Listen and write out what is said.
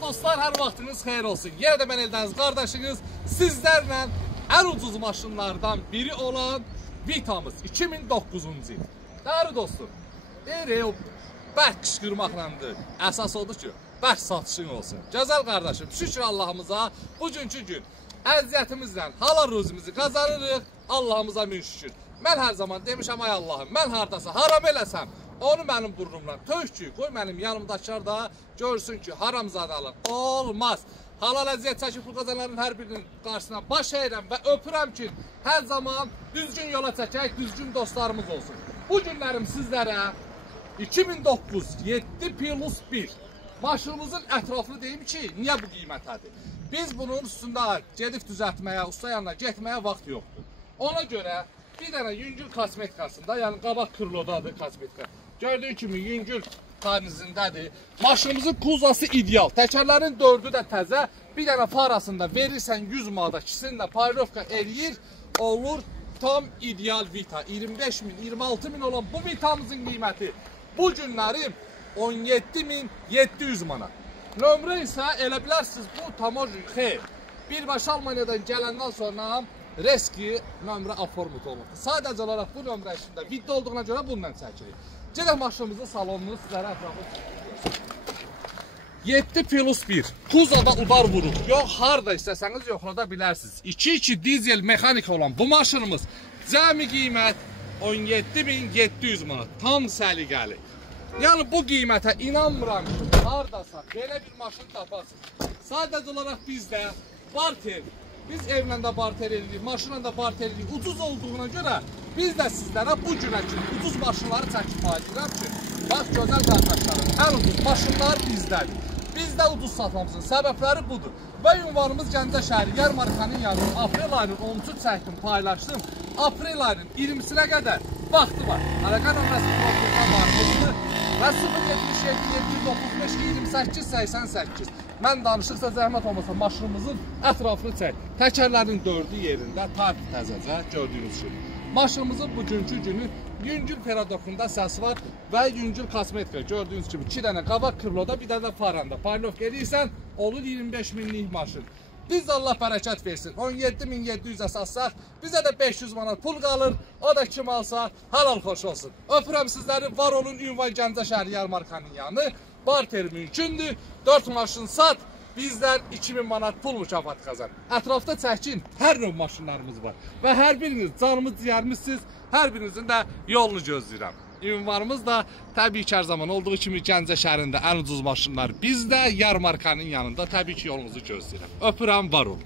Dostlar, hər vaxtınız xeyir olsun. Yenə də mən Eldəniz qardaşınız sizlərlə ən ucuz maşınlardan biri olan Vitamız 2009-cu il. Değerli dostum, bərk qışqırmaqlandır. Əsas odur ki, bərk satışın olsun. Gözəl qardaşım, şükür Allahımıza bugünkü gün əziyyətimizlə halal ruzimizi qazanırıq. Allahımıza min şükür. Mən hər zaman demişəm, ay Allahım, mən haradasa haram eləsəm, onu mənim burnumdan tök ki, qoy mənim yanımdakılar da görsün ki, haramzadalar olmaz. Halal əziyyət çəkib pul qazanların hər birinin qarşısına baş əyirəm və öpürəm ki, hər zaman düzgün yola çəkək, düzgün dostlarımız olsun. Bu günlərim sizlərə 2009 7+1 maşınımızın ətrafını deyim ki, niyə bu qiymətədir? Biz bunun üstündə gedib düzəltməyə, usta yanına getməyə vaxt yoxdur. Ona görə bir dənə yüngül kosmetikasında, yəni qabaq krılodadır kosmetika. Gördüyün kimi yüngül tanizindədir. Maşınımızın kuzası ideal. Təkərlərin 4'ü də təzə. Bir dənə farasında verirsən 100 manata, ikisini də payrovka eləyir. Olur tam ideal Vita. 25.000, 26.000 olan bu Vitamızın qiyməti bu günlərim 17.700 manat. Nömrə isə elə bilərsiniz bu tamojin xeyr. Birbaşa Almaniyadan gələndən sonra Reski nömrə aformut olunur. Sadəcə olaraq bu nömrə içində video olduğuna görə bundan çəkirik. Gedək maşınımızın salonunu sizlərə ətrafı çəkirik. 7+1 Kuzada udar vuruq. Yox, harada istəsəniz yoxlada bilərsiniz. 2.2 dizel mexanika olan bu maşınımız cəmi qiymət 17.700 manat. Tam səliqəli. Yəni bu qiymətə inanmıram ki, haradasa belə bir maşın tapasınız. Sadəcə olaraq bizdə barter. Biz evlə də barter edirik, maşınla da barter edirik. Ucuz olduğuna görə biz də sizlərə bu günə kimi ucuz maşınları çəkib paylayıram ki, bax gözəl qardaşlarım, ən ucuz maşınlar bizdədir. Bizdə ucuz satmamızın səbəbləri budur. Və ünvanımız Gəncə şəhəri yarmarkanın yanında aprel ayının 13 çəkdim, paylaşdım. Aprel ayının 20-sinə qədər vaxtı var. Əlaqə nömrəsi proqramda varmışdır. Və 077-735-28-88. Mən danışıqsa zəhmət olmasa maşınımızın ətrafını çək. Təkərlərin 4'ü yerində, tarif təzəcə gördüyünüz kimi. Maşınımızın bugünkü günü yüngül peradokunda səs var və yüngül kosmetika. Gördüyünüz kimi 2 dənə qabaq krıloda, bir dənə faranda. Paylovka edirsən, olur 25.000'lik maşın. Biz Allah bərəkət versin. 17.700 əsassaq, bizə də 500 manat pul qalır. O da kim alsa, halal xoş olsun. Öpürəm sizləri, var olun ünvan Gəncə şəhəri yarmarkanın yanı. Barter mümkündür. 4 maşın sat, bizdən 2000 manat pul mükafat qazan. Ətrafda çəkin, hər növ maşınlarımız var. Və hər biriniz canımız ciyərmişsiniz, hər birinizin də yolunu gözləyirəm. Ünvanımız da təbii ki, hər zaman olduğu kimi Gəncə şəhərində ən ucuz maşınlar bizdə, yarmarkanın yanında təbii ki, yolunuzu gözləyirəm. Öpürəm, var olun.